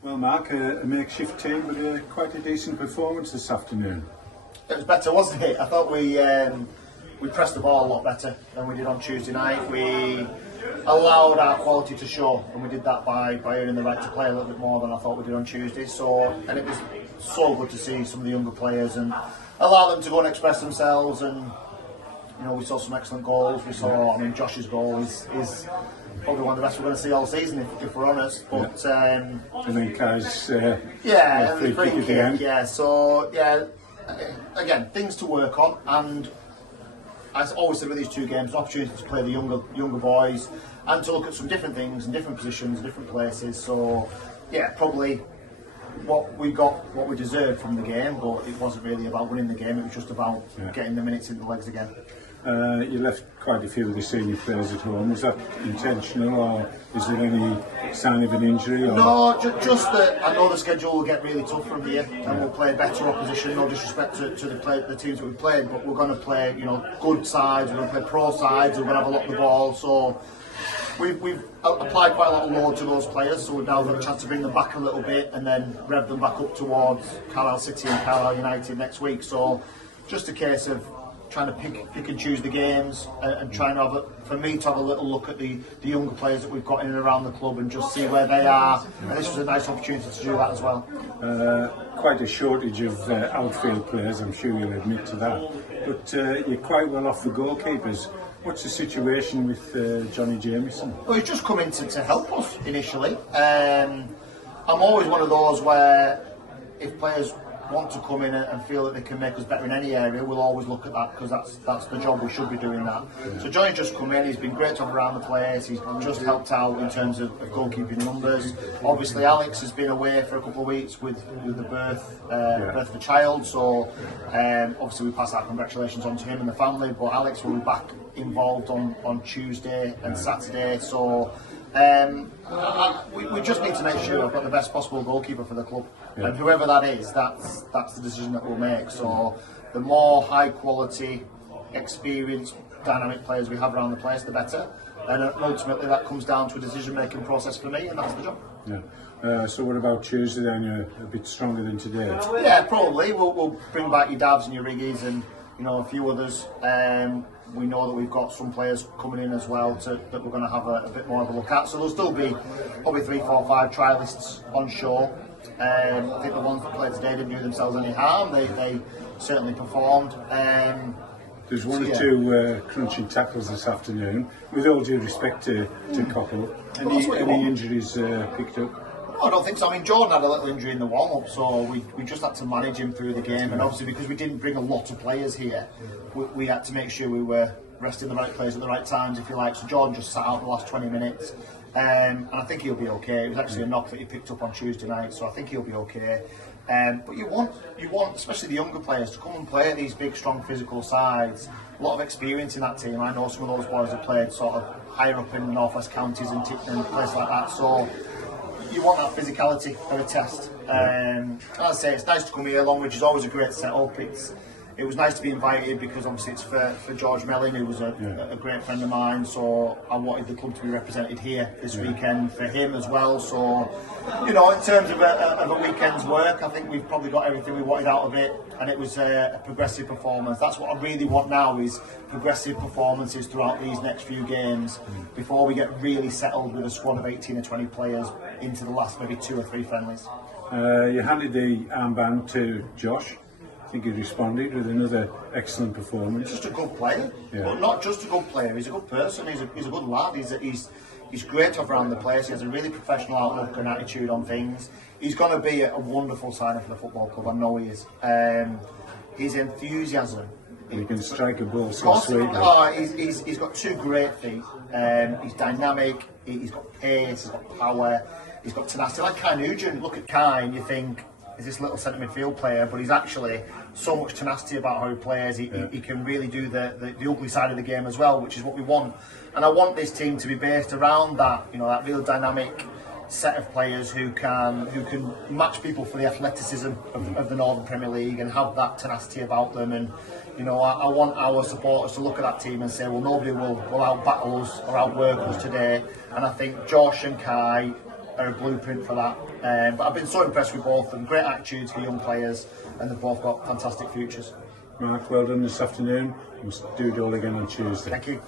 Well, Mark, a makeshift team, but quite a decent performance this afternoon. It was better, wasn't it? I thought we pressed the ball a lot better than we did on Tuesday night. We allowed our quality to show, and we did that by earning the right to play a little bit more than I thought we did on Tuesday. And it was so good to see some of the younger players and allow them to go and express themselves. And we saw some excellent goals. We saw, Josh's goal is probably one of the best we're going to see all season, if we're honest. But and then Kai's free kick at the end. Yeah. So again, things to work on, and as always said with these two games, an opportunity to play the younger boys and to look at some different things in different positions, different places. So probably what we deserved from the game, but it wasn't really about winning the game. It was just about getting the minutes in the legs again. You left quite a few of the senior players at home. Was that intentional, or is there any sign of an injury? Or? No, just that I know the schedule will get really tough from here, and we'll play better opposition. No disrespect to the teams that we've played, but we're going to play good sides. We're going to play pro sides. We're going to have a lot of the ball. So we've applied quite a lot of load to those players. So we've now got a chance to bring them back a little bit and then rev them back up towards Carlisle City and Carlisle United next week. So just a case of trying to pick and choose the games and trying to have a little look at the younger players that we've got in and around the club and just see where they are. And this was a nice opportunity to do that as well. Quite a shortage of outfield players, I'm sure you'll admit to that. But you're quite well off the goalkeepers. What's the situation with Johnny Jameson? Well, he's just come in to help us initially. I'm always one of those where if players want to come in and feel that they can make us better in any area, we'll always look at that, because that's the job. We should be doing that. So Johnny's just come in. He's been great to have around the place. He's just helped out in terms of goalkeeping numbers. Obviously Alex has been away for a couple of weeks with the birth of a child, so obviously we pass our congratulations on to him and the family, but Alex will be back involved on Tuesday and Saturday. So we just need to make sure I've got the best possible goalkeeper for the club, and whoever that is, that's the decision that we'll make. So the more high quality, experienced, dynamic players we have around the place, the better, and ultimately that comes down to a decision making process for me, and that's the job. So what about Tuesday then? You're a bit stronger than today? Yeah, probably. We'll bring back your Davs and your Riggies and a few others. We know that we've got some players coming in as well that we're going to have a bit more of a look at. So there'll still be probably 3, 4, 5 trialists on show. I think the ones that played today didn't do themselves any harm. They certainly performed. There's one or two crunching tackles this afternoon. With all due respect to Coppull, any injuries picked up? No, I don't think so. Jordan had a little injury in the warm-up, so we just had to manage him through the game. And obviously, because we didn't bring a lot of players here, we had to make sure we were resting the right players at the right times, if you like. So Jordan just sat out the last 20 minutes. And I think he'll be okay. It was actually a knock that he picked up on Tuesday night, so I think he'll be okay. But you want, especially the younger players, to come and play at these big, strong, physical sides. A lot of experience in that team. I know some of those boys have played sort of higher up in the North West counties and places like that. So you want that physicality for a test. As I say, it's nice to come here. Longridge is always a great setup. It was nice to be invited because obviously it's for George Mellin, who was a great friend of mine. So I wanted the club to be represented here this weekend for him as well. So in terms of a weekend's work, I think we've probably got everything we wanted out of it, and it was a progressive performance. That's what I really want now, is progressive performances throughout these next few games before we get really settled with a squad of 18 or 20 players into the last maybe 2 or 3 friendlies. You handed the armband to Josh. I think he responded with another excellent performance. Just a good player, but not just a good player. He's a good person. He's a good lad. He's great to have around the place. He has a really professional outlook and attitude on things. He's going to be a wonderful signing for the football club. I know he is. His enthusiasm. He can strike a ball so sweetly. He's got 2 great feet. He's dynamic. He's got pace. He's got power. He's got tenacity. Like Kai Nugent. Look at Kai and you think, is this little centre midfield player, but he's actually so much tenacity about how he plays. He can really do the ugly side of the game as well, which is what we want. And I want this team to be based around that, that real dynamic set of players who can match people for the athleticism of the Northern Premier League and have that tenacity about them. And I want our supporters to look at that team and say, well, nobody will out battle us or outwork us today. And I think Josh and Kai are a blueprint for that. But I've been so impressed with both of them. Great attitudes for young players, and they've both got fantastic futures. Mark, well done this afternoon. We'll do it all again on Tuesday. Thank you.